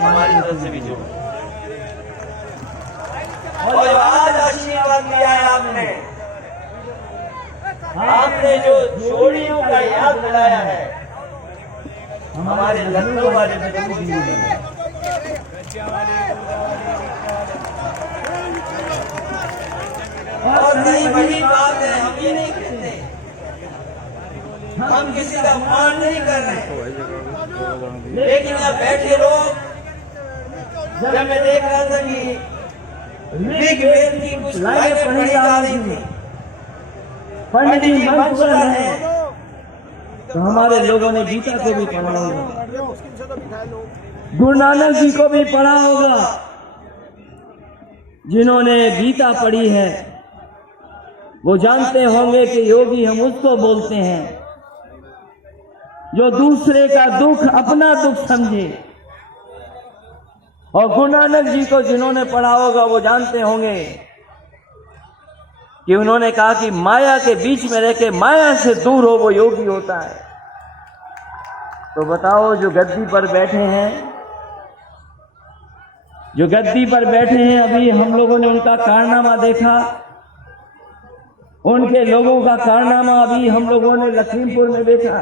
हमारी तरफ से भी जो और जो आज आशीर्वाद दिया है आपने जो जोड़ियों का याद दिलाया है हमारे लखनऊ वाले और नहीं बड़ी बात है। हम ये नहीं कहते, हम किसी का मान नहीं कर रहे, लेकिन यहाँ बैठे लोग जब मैं देख रहा था कि ऋग्वेद की कुछ लाइनें पढ़ी जा रही थी, पंडित जी मंत्र पढ़ रहे हैं, तो हमारे लोगों ने गीता को भी पढ़ा होगा, गुरु नानक जी को भी पढ़ा होगा। जिन्होंने गीता पढ़ी है वो जानते होंगे कि योगी हम उसको बोलते हैं जो दूसरे का दुख अपना दुख समझे। और गुरु नानक जी को जिन्होंने पढ़ा होगा वो जानते होंगे कि उन्होंने कहा कि माया के बीच में रह के माया से दूर हो वो योगी होता है। तो बताओ, जो गद्दी पर बैठे हैं, जो गद्दी पर बैठे हैं, अभी हम लोगों ने उनका कारनामा देखा, उनके लोगों का कारनामा अभी हम लोगों ने लखीमपुर में देखा,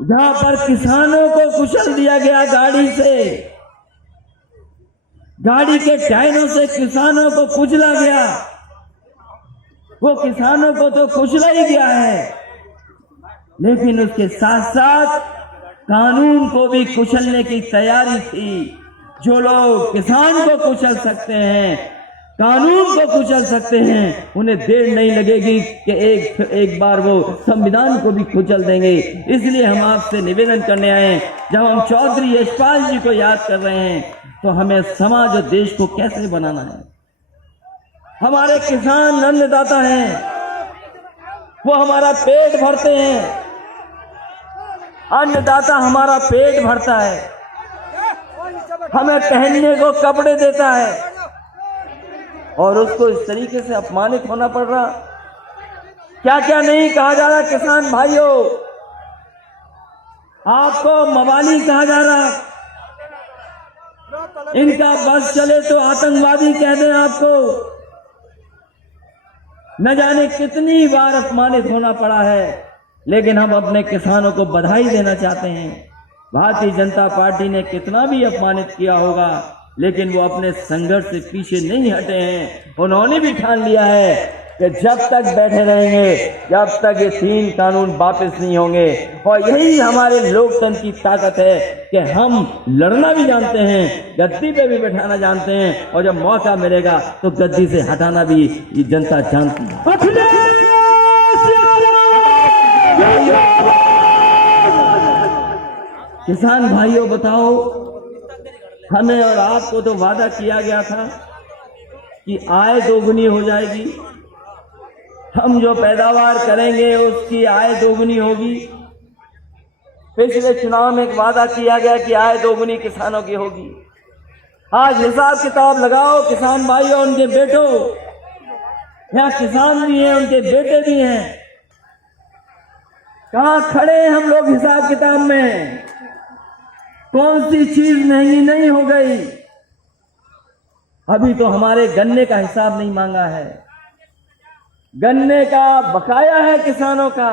जहां पर किसानों को कुचल दिया गया गाड़ी से, गाड़ी के टायरों से किसानों को कुचला गया। वो किसानों को तो कुचला ही गया है, लेकिन उसके साथ साथ कानून को भी कुचलने की तैयारी थी। जो लोग किसान को कुचल सकते हैं, कानून को कुचल सकते हैं, उन्हें देर नहीं लगेगी कि एक बार वो संविधान को भी कुचल देंगे। इसलिए हम आपसे निवेदन करने आए, जब हम चौधरी यशपाल जी को याद कर रहे हैं, तो हमें समाज और देश को कैसे बनाना है। हमारे किसान अन्नदाता हैं, वो हमारा पेट भरते हैं, अन्नदाता हमारा पेट भरता है, हमें पहनने को कपड़े देता है, और उसको इस तरीके से अपमानित होना पड़ रहा। क्या क्या नहीं कहा जा रहा किसान भाइयों, आपको मवाली कहा जा रहा, इनका बस चले तो आतंकवादी कह दें आपको। न जाने कितनी बार अपमानित होना पड़ा है, लेकिन हम अपने किसानों को बधाई देना चाहते हैं। भारतीय जनता पार्टी ने कितना भी अपमानित किया होगा, लेकिन वो अपने संघर्ष से पीछे नहीं हटे हैं। उन्होंने भी ठान लिया है कि जब तक बैठे रहेंगे, जब तक ये 3 कानून वापस नहीं होंगे। और यही हमारे लोकतंत्र की ताकत है कि हम लड़ना भी जानते हैं, गद्दी पे भी बैठाना जानते हैं, और जब मौका मिलेगा तो गद्दी से हटाना भी ये जनता जानती है। किसान भाइयों बताओ, हमें और आपको तो वादा किया गया था कि आय दोगुनी हो जाएगी, हम जो पैदावार करेंगे उसकी आय दोगुनी होगी। पिछले चुनाव में एक वादा किया गया कि आय दोगुनी किसानों की होगी। आज हिसाब किताब लगाओ किसान भाइयों, उनके बेटों, यहाँ किसान भी हैं, उनके बेटे भी हैं, कहाँ खड़े हैं हम लोग हिसाब किताब में? कौन सी चीज नहीं हो गई? अभी तो हमारे गन्ने का हिसाब नहीं मांगा है, गन्ने का बकाया है किसानों का,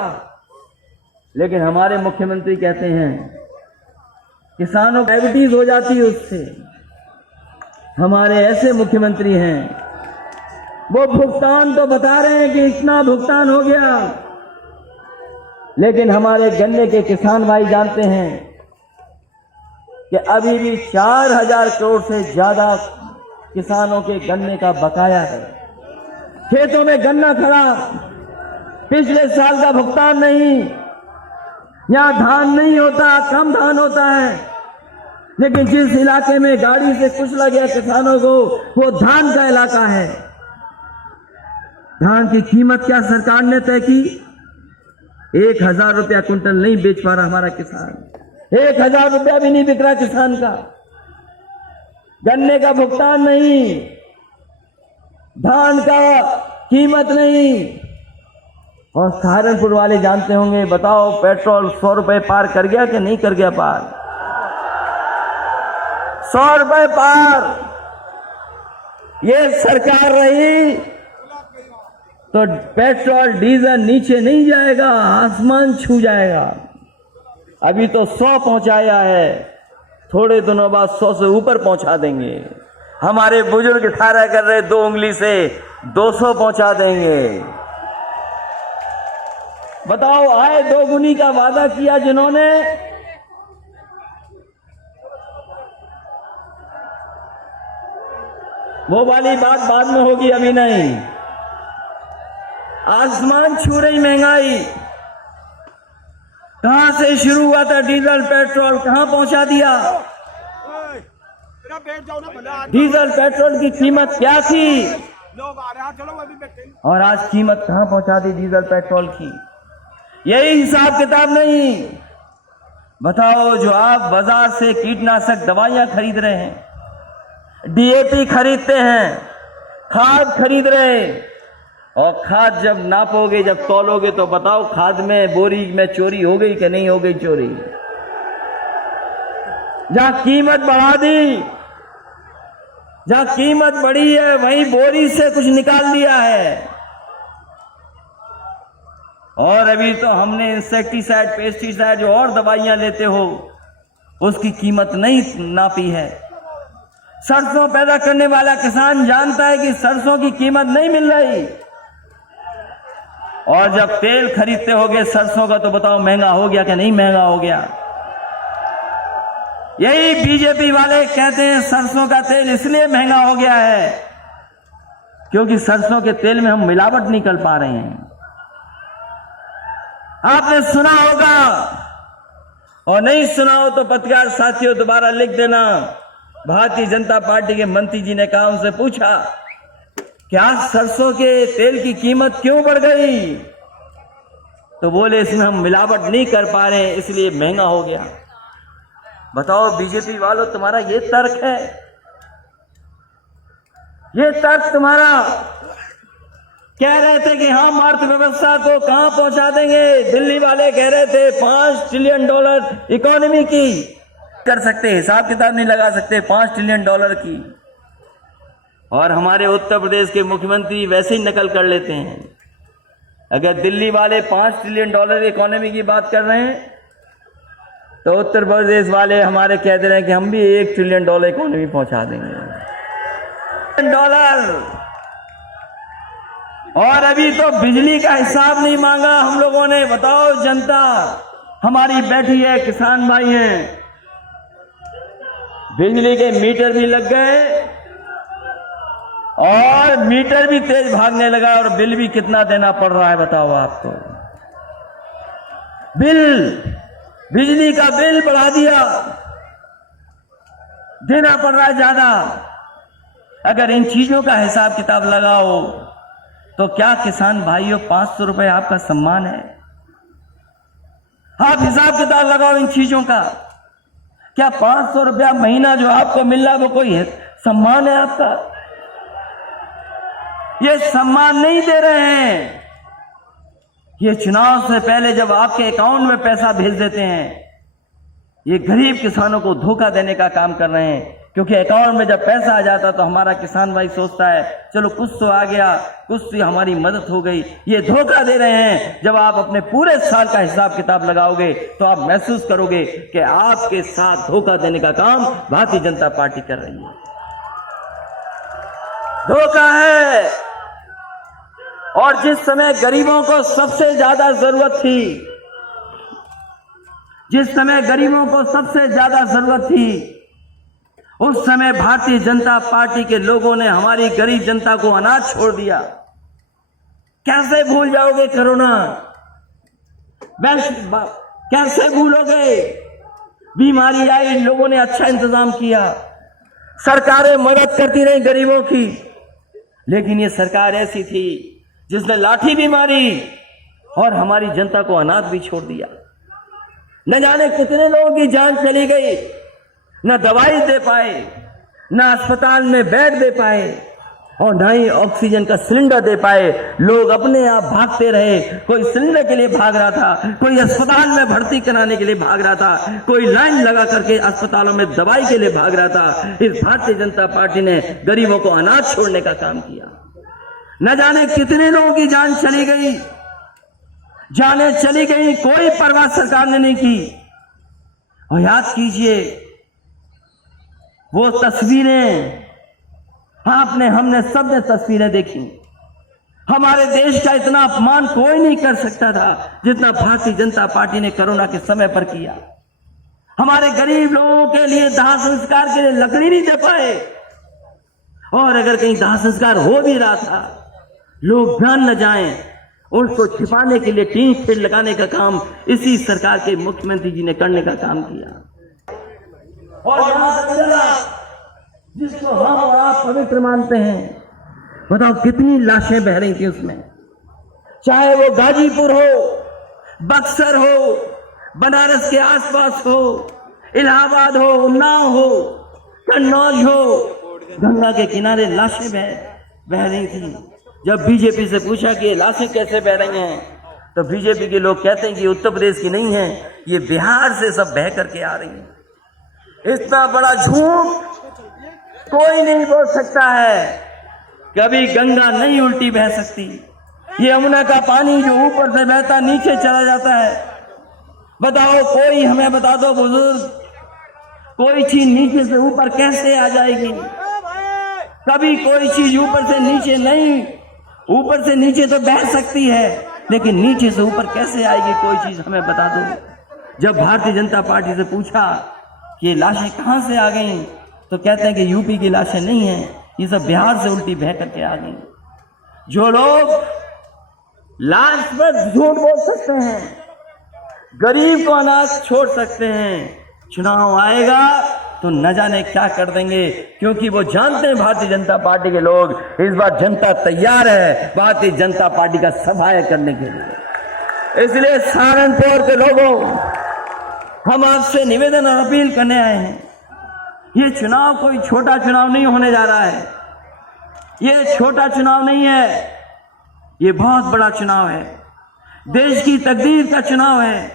लेकिन हमारे मुख्यमंत्री कहते हैं किसानों को डायबिटीज हो जाती है उससे। हमारे ऐसे मुख्यमंत्री हैं, वो भुगतान तो बता रहे हैं कि इतना भुगतान हो गया, लेकिन हमारे गन्ने के किसान भाई जानते हैं कि अभी भी 4000 करोड़ से ज्यादा किसानों के गन्ने का बकाया है। खेतों में गन्ना खड़ा, पिछले साल का भुगतान नहीं। यहां धान नहीं होता, कम धान होता है, लेकिन जिस इलाके में गाड़ी से कुचला गया किसानों को, वो धान का इलाका है। धान की कीमत क्या सरकार ने तय की? 1000 रुपया कुंटल नहीं बेच पा रहा हमारा किसान, 1000 रुपया भी नहीं बिक रहा किसान का। गन्ने का भुगतान नहीं, धान का कीमत नहीं। और सहारनपुर वाले जानते होंगे, बताओ पेट्रोल 100 रुपए पार कर गया कि नहीं कर गया पार? 100 रुपए पार ये सरकार रही तो पेट्रोल डीजल नीचे नहीं जाएगा, आसमान छू जाएगा। अभी तो 100 पहुंचाया है, थोड़े दिनों बाद 100 से ऊपर पहुंचा देंगे। हमारे बुजुर्ग इशारा कर रहे 2 उंगली से 200 पहुंचा देंगे। बताओ, आए 2 गुनी का वादा किया जिन्होंने, वो वाली बात बाद में होगी, अभी नहीं। आसमान छू रही महंगाई। कहां से शुरू हुआ था डीजल पेट्रोल, कहां पहुंचा दिया? डीजल पेट्रोल की कीमत क्या थी और आज कीमत कहां पहुंचा दी डीजल पेट्रोल की? यही हिसाब किताब नहीं। बताओ, जो आप बाजार से कीटनाशक दवाइयां खरीद रहे हैं, डीएपी खरीदते हैं, खाद खरीद रहे, और खाद जब नापोगे, जब तौलोगे तो बताओ खाद में, बोरी में चोरी हो गई कि नहीं हो गई चोरी? जहां कीमत बढ़ा दी, जहां कीमत बढ़ी है, वहीं बोरी से कुछ निकाल लिया है। और अभी तो हमने इंसेक्टिसाइड, पेस्टिसाइड, जो और दवाइयां लेते हो, उसकी कीमत नहीं नापी है। सरसों पैदा करने वाला किसान जानता है कि सरसों की कीमत नहीं मिल रही, और जब तेल खरीदते होगे सरसों का तो बताओ महंगा हो गया कि नहीं महंगा हो गया? यही बीजेपी वाले कहते हैं सरसों का तेल इसलिए महंगा हो गया है क्योंकि सरसों के तेल में हम मिलावट नहीं कर पा रहे हैं। आपने सुना होगा, और नहीं सुना हो तो पत्रकार साथियों दोबारा लिख देना। भारतीय जनता पार्टी के मंत्री जी ने कहा, उनसे पूछा क्या सरसों के तेल की कीमत क्यों बढ़ गई? तो बोले इसमें हम मिलावट नहीं कर पा रहे हैं इसलिए महंगा हो गया। बताओ बीजेपी वालों, तुम्हारा ये तर्क है? ये तर्क तुम्हारा? कह रहे थे कि हम अर्थव्यवस्था को कहां पहुंचा देंगे। दिल्ली वाले कह रहे थे $5 ट्रिलियन इकोनॉमी की कर सकते, हिसाब किताब नहीं लगा सकते, $5 ट्रिलियन की। और हमारे उत्तर प्रदेश के मुख्यमंत्री वैसे ही नकल कर लेते हैं। अगर दिल्ली वाले $5 ट्रिलियन इकोनॉमी की बात कर रहे हैं तो उत्तर प्रदेश वाले हमारे कह दे रहे हैं कि हम भी $1 ट्रिलियन इकोनॉमी पहुंचा देंगे। डॉलर। और अभी तो बिजली का हिसाब नहीं मांगा हम लोगों ने। बताओ, जनता हमारी बैठी है, किसान भाई हैं, बिजली के मीटर भी लग गए और मीटर भी तेज भागने लगा, और बिल भी कितना देना पड़ रहा है बताओ आपको। बिजली का बिल बढ़ा दिया, देना पड़ रहा है ज्यादा। अगर इन चीजों का हिसाब किताब लगाओ तो क्या किसान भाइयों 500 रुपए आपका सम्मान है? आप हिसाब किताब लगाओ इन चीजों का। क्या 500 रुपया महीना जो आपको मिल रहा है वो कोई सम्मान है आपका? ये सम्मान नहीं दे रहे हैं। ये चुनाव से पहले जब आपके अकाउंट में पैसा भेज देते हैं, ये गरीब किसानों को धोखा देने का काम कर रहे हैं। क्योंकि अकाउंट में जब पैसा आ जाता तो हमारा किसान भाई सोचता है चलो कुछ तो आ गया, कुछ तो हमारी मदद हो गई। ये धोखा दे रहे हैं। जब आप अपने पूरे साल का हिसाब किताब लगाओगे तो आप महसूस करोगे कि आपके साथ धोखा देने का काम भारतीय जनता पार्टी कर रही है। धोखा है। और जिस समय गरीबों को सबसे ज्यादा जरूरत थी, जिस समय गरीबों को सबसे ज्यादा जरूरत थी, उस समय भारतीय जनता पार्टी के लोगों ने हमारी गरीब जनता को अनाज छोड़ दिया। कैसे भूल जाओगे कोरोना? कैसे भूलोगे? बीमारी आई, लोगों ने अच्छा इंतजाम किया, सरकारें मदद करती रही गरीबों की। लेकिन ये सरकार ऐसी थी जिसने लाठी भी मारी और हमारी जनता को अनाथ भी छोड़ दिया। न जाने कितने लोगों की जान चली गई, न दवाई दे पाए, न अस्पताल में बेड दे पाए, और न ही ऑक्सीजन का सिलेंडर दे पाए। लोग अपने आप भागते रहे। कोई सिलेंडर के लिए भाग रहा था, कोई अस्पताल में भर्ती कराने के लिए भाग रहा था, कोई लाइन लगा करके अस्पतालों में दवाई के लिए भाग रहा था। इस भारतीय जनता पार्टी ने गरीबों को अनाज छोड़ने का काम किया। न जाने कितने लोगों की जान चली गई, जाने चली गई, कोई परवाह सरकार ने नहीं की। और याद कीजिए वो तस्वीरें, हमने सबने तस्वीरें देखी। हमारे देश का इतना अपमान कोई नहीं कर सकता था जितना भारतीय जनता पार्टी ने कोरोना के समय पर किया। हमारे गरीब लोगों के लिए दाह संस्कार के लिए लकड़ी नहीं दे पाए, और अगर कहीं दाह संस्कार हो भी रहा था, लोग जान न जाएं, उसको छिपाने के लिए टीन शेड लगाने का काम इसी सरकार के मुख्यमंत्री जी ने करने का काम किया। और जिसको हम और आप पवित्र मानते हैं, बताओ कितनी लाशें बह रही थी उसमें। चाहे वो गाजीपुर हो, बक्सर हो, बनारस के आसपास हो, इलाहाबाद हो, उन्नाव हो, कन्नौज हो, गंगा के किनारे लाशें बह रही थी। जब बीजेपी से पूछा कि ये लाशें कैसे बह रही हैं, तो बीजेपी के लोग कहते हैं कि उत्तर प्रदेश की नहीं है, ये बिहार से सब बह करके आ रही है। इतना बड़ा झूठ कोई नहीं बोल सकता है। कभी गंगा नहीं उल्टी बह सकती। ये यमुना का पानी जो ऊपर से बहता नीचे चला जाता है, बताओ कोई हमें बता दो बुजुर्ग, कोई चीज नीचे से ऊपर कैसे आ जाएगी? कभी कोई चीज ऊपर से नीचे नहीं, ऊपर से नीचे तो बह सकती है, लेकिन नीचे से ऊपर कैसे आएगी? कोई चीज हमें बता दो। जब भारतीय जनता पार्टी से पूछा कि ये लाशें कहां से आ गई, तो कहते हैं कि यूपी की लाशें नहीं हैं, ये सब बिहार से उल्टी बह करके आ गई। जो लोग लाश पर झूठ बोल सकते हैं, गरीब को अनाज छोड़ सकते हैं, चुनाव आएगा तो न जाने क्या कर देंगे, क्योंकि वो जानते हैं भारतीय जनता पार्टी के लोग इस बार जनता तैयार है भारतीय जनता पार्टी का सफाया करने के लिए। इसलिए सहारनपुर के लोगों, हम आपसे निवेदन और अपील करने आए हैं। ये चुनाव कोई छोटा चुनाव नहीं होने जा रहा है। ये छोटा चुनाव नहीं है, ये बहुत बड़ा चुनाव है। देश की तकदीर का चुनाव है।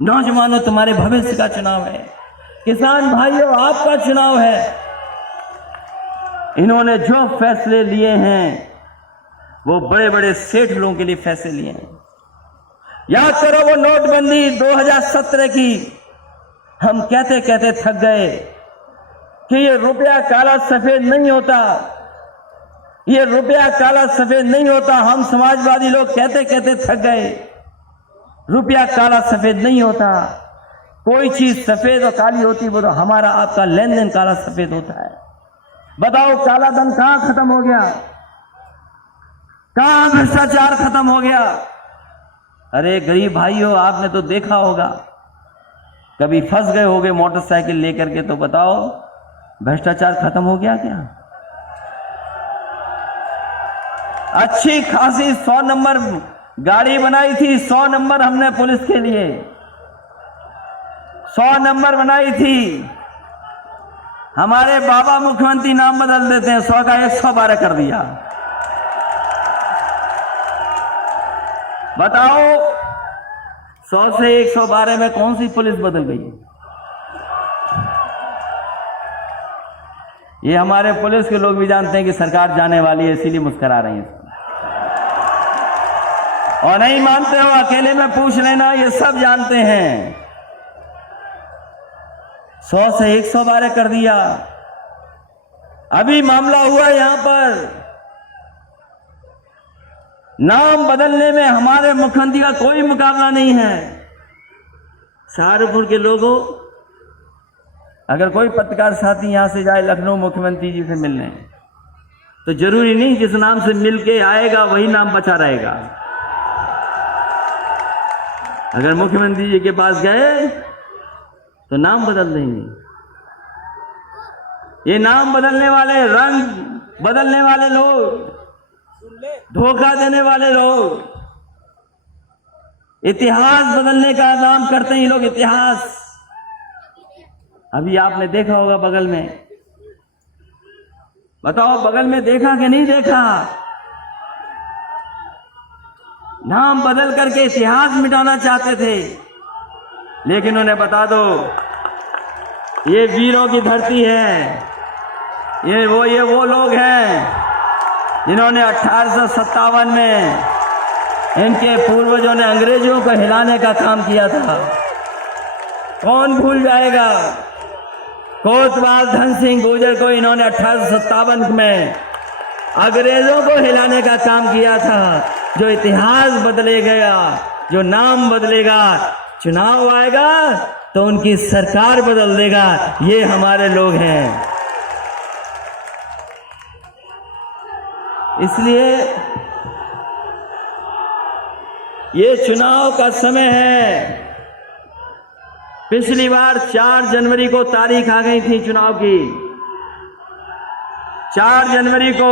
नौजवानों, तुम्हारे भविष्य का चुनाव है। किसान भाइयों, आपका चुनाव है। इन्होंने जो फैसले लिए हैं वो बड़े बड़े सेठ लोगों के लिए फैसले लिए हैं। याद करो वो नोटबंदी 2017 की, हम कहते कहते थक गए कि ये रुपया काला सफेद नहीं होता, ये रुपया काला सफेद नहीं होता। हम समाजवादी लोग कहते कहते थक गए, रुपया काला सफेद नहीं होता। कोई चीज सफेद और काली होती, वो तो हमारा आपका लेन देन काला सफेद होता है। बताओ काला धन कहां खत्म हो गया? कहां भ्रष्टाचार खत्म हो गया? अरे गरीब भाइयों, आपने तो देखा होगा, कभी फंस गए होगे मोटरसाइकिल लेकर के, तो बताओ भ्रष्टाचार खत्म हो गया क्या? अच्छी खासी 100 नंबर गाड़ी बनाई थी, 100 नंबर हमने पुलिस के लिए 100 नंबर बनाई थी। हमारे बाबा मुख्यमंत्री नाम बदल देते हैं, 100 का 112 कर दिया। बताओ 100 से 112 में कौन सी पुलिस बदल गई? ये हमारे पुलिस के लोग भी जानते हैं कि सरकार जाने वाली है, इसीलिए मुस्कुरा रही है। और नहीं मानते हो, अकेले में पूछ लेना, ये सब जानते हैं। 100 से 112 कर दिया। अभी मामला हुआ यहां पर, नाम बदलने में हमारे मुख्यमंत्री का कोई मुकाबला नहीं है। सहारनपुर के लोगों, अगर कोई पत्रकार साथी यहां से जाए लखनऊ मुख्यमंत्री जी से मिलने, तो जरूरी नहीं जिस नाम से मिल के आएगा वही नाम बचा रहेगा। अगर मुख्यमंत्री जी के पास गए तो नाम बदल देंगे। ये नाम बदलने वाले, रंग बदलने वाले लोग, धोखा देने वाले लोग, इतिहास बदलने का काम करते हैं ये लोग। इतिहास अभी आपने देखा होगा बगल में बताओ बगल में देखा कि नहीं देखा? नाम बदल करके इतिहास मिटाना चाहते थे, लेकिन उन्हें बता दो ये वीरों की धरती है। ये वो लोग हैं जिन्होंने 1857 में इनके पूर्वजों ने अंग्रेजों को हिलाने का काम किया था। कौन भूल जाएगा? कोतवाल धन सिंह गुर्जर को इन्होंने 1857 में अंग्रेजों को हिलाने का काम किया था। जो इतिहास बदलेगा, जो नाम बदलेगा, चुनाव आएगा तो उनकी सरकार बदल देगा। ये हमारे लोग हैं। इसलिए ये चुनाव का समय है। पिछली बार 4 जनवरी को तारीख आ गई थी चुनाव की। 4 जनवरी को